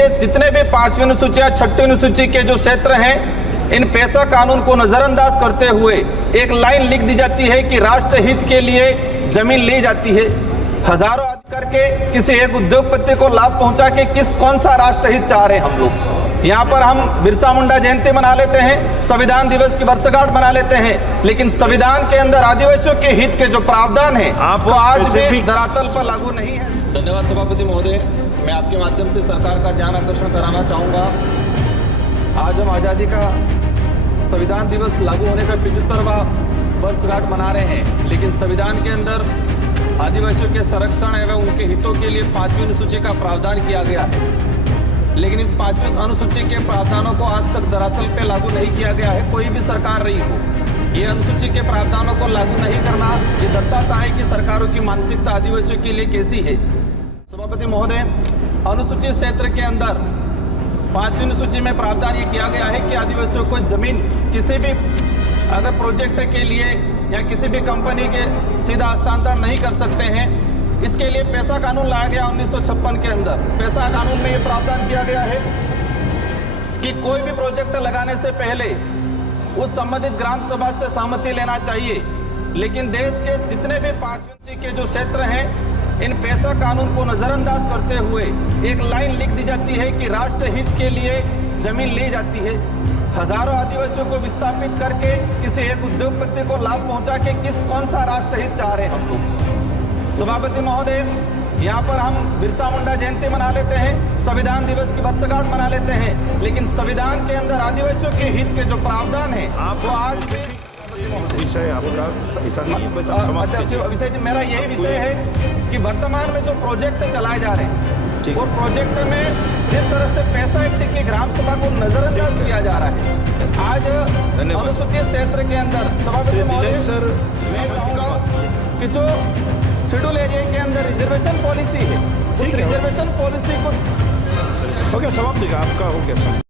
के जितने भी 5वीं अनुसूची या 6वीं अनुसूची के जो क्षेत्र हैं, इन पेशा कानून को नजरअंदाज करते हुए एक लाइन लिख दी जाती है कि राष्ट्र हित के लिए जमीन ली जाती है। हजारों करके किसी एक उद्योगपति को लाभ पहुंचा के कौन सा राष्ट्र हित चाह रहे हैं हम लोग। यहाँ पर हम बिरसा मुंडा जयंती मना लेते हैं, संविधान दिवस की वर्षगांठ मना लेते हैं, लेकिन संविधान के अंदर आदिवासियों के हित के जो प्रावधान है वो आज भी धरातल पर लागू नहीं है। धन्यवाद सभापति महोदय, मैं आपके माध्यम से सरकार का ध्यान आकर्षण कराना चाहूँगा। आज हम आज़ादी का संविधान दिवस लागू होने का 75वां वर्षगांठ मना रहे हैं, लेकिन संविधान के अंदर आदिवासियों के संरक्षण एवं उनके हितों के लिए 5वीं अनुसूची का प्रावधान किया गया है, लेकिन इस 5वीं अनुसूची के प्रावधानों को आज तक धरातल पे लागू नहीं किया गया है। कोई भी सरकार रही हो, ये अनुसूची के प्रावधानों को लागू नहीं करना ये दर्शाता है कि सरकारों की मानसिकता आदिवासियों के लिए कैसी है। सभापति महोदय, अनुसूचित क्षेत्र के अंदर 5वीं अनुसूची में प्रावधान ये किया गया है कि आदिवासियों को जमीन किसी भी अगर प्रोजेक्ट के लिए या किसी भी कंपनी के सीधा हस्तांतरण नहीं कर सकते हैं। इसके लिए पेशा कानून लाया गया 1956 के अंदर। पेशा कानून में ये प्रावधान किया गया है कि कोई भी प्रोजेक्ट लगाने से पहले उस संबंधित ग्राम सभा से सहमति लेना चाहिए, लेकिन देश के जितने भी 5वीं के जो क्षेत्र हैं, इन पेशा कानून को नजरअंदाज करते हुए एक लाइन लिख दी जाती है कि राष्ट्र हित के लिए जमीन ली जाती है। हजारों आदिवासियों को विस्थापित करके किसी एक उद्योगपति को लाभ पहुंचा के कौन सा राष्ट्र हित चाह रहे हैं हम लोग। सभापति महोदय, यहाँ पर हम बिरसा मुंडा जयंती मना लेते हैं, संविधान दिवस की वर्षगांठ मना लेते हैं, लेकिन संविधान के अंदर आदिवासियों के हित के जो प्रावधान है वो आज भी विषय आपका विषय मेरा यही विषय है कि वर्तमान में जो प्रोजेक्ट चलाए जा रहे हैं वो प्रोजेक्ट में जिस तरह से पैसा एक्ट की ग्राम सभा को नजरअंदाज किया जा रहा है। आज अनुसूचित क्षेत्र के अंदर सभापति महोदय सर मैं चाहूँगा कि जो शेड्यूल एरिया के अंदर रिजर्वेशन पॉलिसी है, उस रिजर्वेशन पॉलिसी को हो गया समाप्त, आपका हो गया।